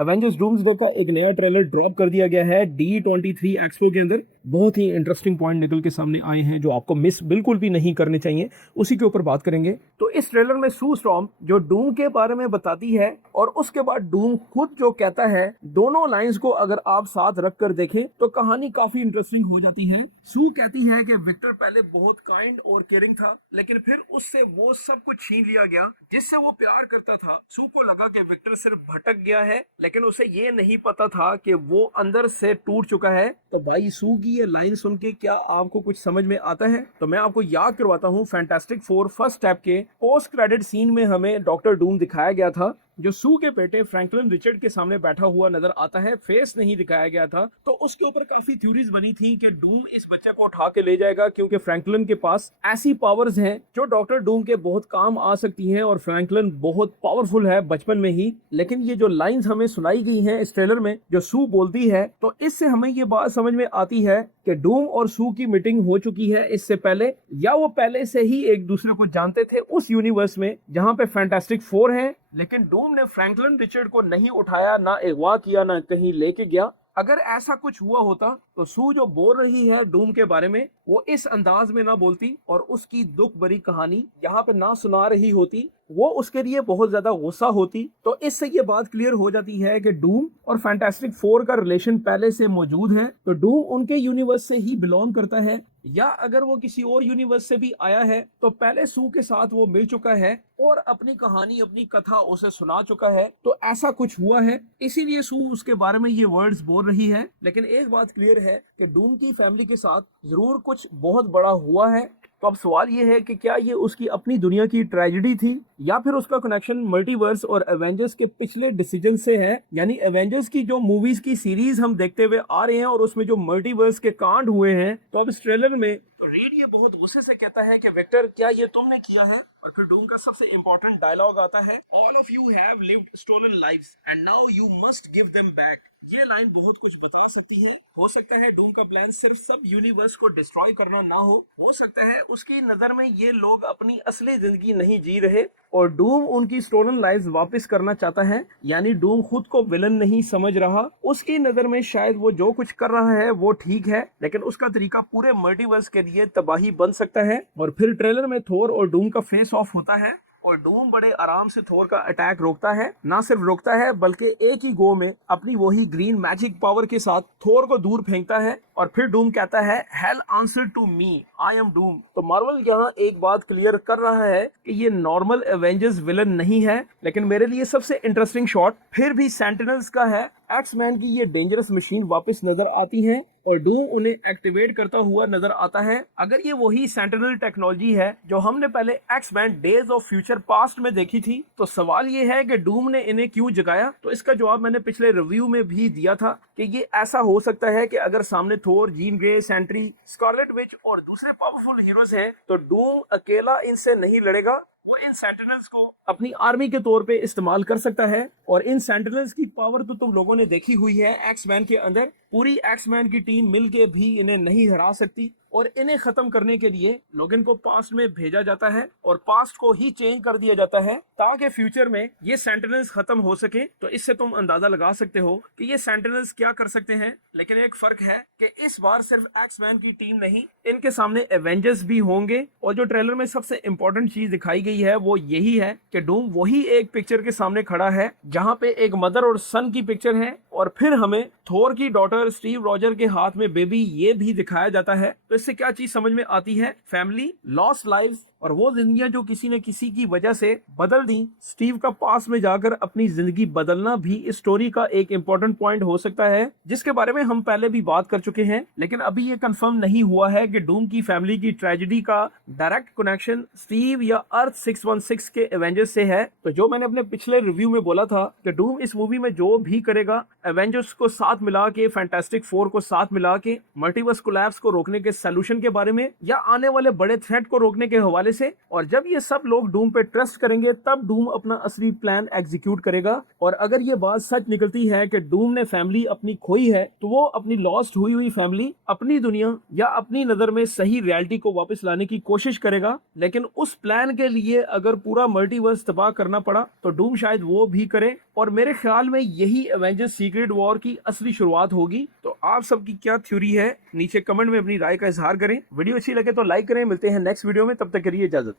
Avengers doomsday का एक नया ट्रेलर ड्रॉप कर दिया गया है D23 एक्सपो के अंदर। बहुत ही इंटरेस्टिंग पॉइंट निकल के सामने आए हैं जो आपको मिस बिल्कुल भी नहीं करने चाहिए, उसी के ऊपर बात करेंगे। तो इस ट्रेलर में सू स्टॉर्म जो डूम के बारे में बताती है और उसके बाद डूम खुद जो कहता है, दोनों लाइंस को अगर आप साथ रख कर देखें तो कहानी काफी इंटरेस्टिंग हो जाती है। सू कहती है कि विक्टर पहले बहुत काइंड और केयरिंग था, लेकिन फिर उससे वो सब कुछ छीन लिया गया जिससे वो प्यार करता था। सू को लगा कि विक्टर सिर्फ भटक गया है, लेकिन उसे ये नहीं पता था कि वो अंदर से टूट चुका है। तो भाई सू की ये लाइन सुन के क्या आपको कुछ समझ में आता है? तो मैं आपको याद करवाता हूँ, फैंटास्टिक फोर फर्स्ट स्टेप के पोस्ट क्रेडिट सीन में हमें डॉक्टर डूम दिखाया गया था, जो सू के बेटे फ्रैंकलिन रिचर्ड के सामने बैठा हुआ नजर आता है। फेस नहीं दिखाया गया था, तो उसके ऊपर काफी थ्योरीज बनी थी कि डूम इस बच्चे को उठा के ले जाएगा, क्योंकि फ्रैंकलिन के पास ऐसी पावर्स हैं जो डॉक्टर डूम के बहुत काम आ सकती हैं और फ्रैंकलिन बहुत पावरफुल है बचपन में ही। लेकिन ये जो लाइंस हमें सुनाई गई हैं इस ट्रेलर में, जो सू बोलती है, तो इससे हमें ये बात समझ में आती है कि डूम और सू की मीटिंग हो चुकी है इससे पहले, या वो पहले से ही एक दूसरे को जानते थे उस यूनिवर्स में जहां पे फैंटास्टिक फोर है। लेकिन डूम ने फ्रैंकलिन रिचर्ड को नहीं उठाया, ना अगवा किया, ना कहीं लेके गया। अगर ऐसा कुछ हुआ होता तो सू जो बोल रही है डूम के बारे में, वो इस अंदाज में ना बोलती और उसकी दुख भरी कहानी यहाँ पे ना सुना रही होती। वो उसके लिए बहुत ज्यादा गुस्सा होती। तो इससे ये बात क्लियर हो जाती है कि डूम और फैंटास्टिक फोर का रिलेशन पहले से मौजूद है। तो डूम उनके यूनिवर्स से ही बिलोंग करता है, या अगर वो किसी और यूनिवर्स से भी आया है तो पहले सू के साथ वो मिल चुका है और अपनी कहानी, अपनी कथा उसे सुना चुका है। तो ऐसा कुछ हुआ है, इसीलिए सू उसके बारे में ये वर्ड्स बोल रही है। लेकिन एक बात क्लियर है कि डूम की फैमिली के साथ जरूर कुछ बहुत बड़ा हुआ है। तो अब सवाल ये है कि क्या ये उसकी अपनी दुनिया की ट्रेजेडी थी, या फिर उसका कनेक्शन मल्टीवर्स और एवेंजर्स के पिछले डिसीजन से है। यानी एवेंजर्स की जो मूवीज की सीरीज हम देखते हुए आ रहे हैं और उसमें जो मल्टीवर्स के कांड हुए हैं, तो अब इस ट्रेलर में तो रीड ये बहुत गुस्से से कहता है कि विक्टर, क्या ये तुमने किया है? और फिर डूम का सबसे इंपॉर्टेंट डायलॉग आता है, all of you have lived stolen lives and now you must give them back. ये लाइन बहुत कुछ बता सकती है। हो सकता है डूम का प्लान सिर्फ सब यूनिवर्स को डिस्ट्रॉय करना ना हो सकता है उसकी नजर में ये लोग अपनी असली जिंदगी नहीं जी रहे और डूम उनकी स्टोलन लाइव्स वापस करना चाहता है। यानी डूम खुद को विलन नहीं समझ रहा, उसकी नजर में शायद वो जो कुछ कर रहा है वो ठीक है, लेकिन उसका तरीका पूरे मल्टीवर्स के लिए तबाही बन सकता है। और फिर ट्रेलर में थोर और डूम का फेस ऑफ होता है और डूम बड़े आराम से थोर का अटैक रोकता है। ना सिर्फ रोकता है बल्कि एक ही गो में अपनी वही ग्रीन मैजिक पावर के साथ थोर को दूर फेंकता है। और फिर डूम कहता है, hell answer to me, I am Doom. तो मार्वल यहाँ एक बात क्लियर कर रहा है कि ये नॉर्मल एवेंजर्स विलन नहीं है। लेकिन मेरे लिए सबसे इंटरेस्टिंग शॉट फिर भी सेंटिनल्स का है। एक्समैन की ये डेंजरस मशीन वापस नजर आती है और डूम उन्हें एक्टिवेट करता हुआ नजर आता है। अगर ये वही सेंटिनल टेक्नोलॉजी है जो हमने पहले X Men days of future past में देखी थी, तो सवाल ये है कि डूम ने इन्हें क्यों जगाया? तो इसका जवाब मैंने पिछले रिव्यू में भी दिया था कि ये ऐसा हो सकता है कि अगर सामने Thor, Jean Grey, Sentry, Scarlet Witch और दूसरे पावरफुल हीरोज हैं, तो डूम अकेला इनसे नहीं लड़ेगा। वो इन सेंटिनल्स को अपनी आर्मी के तौर पे इस्तेमाल कर सकता है। और इन सेंटिनल्स की पावर तो तुम लोगों ने देखी हुई है एक्समैन के अंदर। पूरी एक्समैन की टीम मिलके भी इन्हें नहीं हरा सकती और इन्हें खत्म करने के लिए लोगन को पास्ट में भेजा जाता है और पास्ट को ही चेंज कर दिया जाता है ताकि फ्यूचर में ये सेंटिनल्स खत्म हो सके। तो इससे तुम अंदाजा लगा सकते हो कि ये सेंटिनल्स क्या कर सकते हैं। लेकिन एक फर्क है कि इस बार सिर्फ एक्समैन की टीम नहीं, इनके सामने एवेंजर्स भी होंगे। और जो ट्रेलर में सबसे इंपॉर्टेंट चीज दिखाई गई है वो यही है कि डूम वही एक पिक्चर के सामने खड़ा है जहां पे एक मदर और सन की पिक्चर है, और फिर हमें थोर की डॉटर स्टीव रॉजर के हाथ में बेबी ये भी दिखाया जाता है। तो इससे क्या चीज समझ में आती है? फैमिली, लॉस्ट लाइव्स और वो जिंदगियां जो किसी ने किसी की वजह से बदल दी। स्टीव का पास में जाकर अपनी जिंदगी बदलना भी इस स्टोरी का एक इंपॉर्टेंट पॉइंट हो सकता है, जिसके बारे में हम पहले भी बात कर चुके हैं। लेकिन अभी ये कंफर्म नहीं हुआ है कि डूम की फैमिली की ट्रेजेडी का डायरेक्ट कनेक्शन स्टीव या अर्थ 616 के एवेंजर्स से है। तो जो मैंने अपने पिछले रिव्यू में बोला था कि डूम इस मूवी में जो भी करेगा, एवेंजर्स को साथ मिला के, फैंटास्टिक फोर को साथ मिला के, मल्टीवर्स कोलैप्स को रोकने के सोल्यूशन के बारे में या आने वाले बड़े थ्रेट को रोकने के हवाले हवाले से। और जब ये सब लोग डूम पे ट्रस्ट करेंगे तब डूम अपना असली प्लान एग्जीक्यूट करेगा। और अगर ये बात सच निकलती है कि डूम ने फैमिली अपनी खोई है, तो वो अपनी लॉस्ट हुई फैमिली, अपनी दुनिया या अपनी नजर में सही रियलिटी को वापस लाने की कोशिश करेगा। लेकिन उस प्लान के लिए अगर पूरा मल्टीवर्स तबाह करना पड़ा तो डूम शायद वो भी करे। और मेरे ख्याल में यही एवेंजर्स सीक्रेट वॉर की असली शुरुआत होगी। तो आप सबकी क्या थ्योरी है, नीचे कमेंट में अपनी राय का इजहार करें। वीडियो अच्छी लगे तो लाइक करें। मिलते हैं नेक्स्ट वीडियो में, तब तक के लिए इजाजत।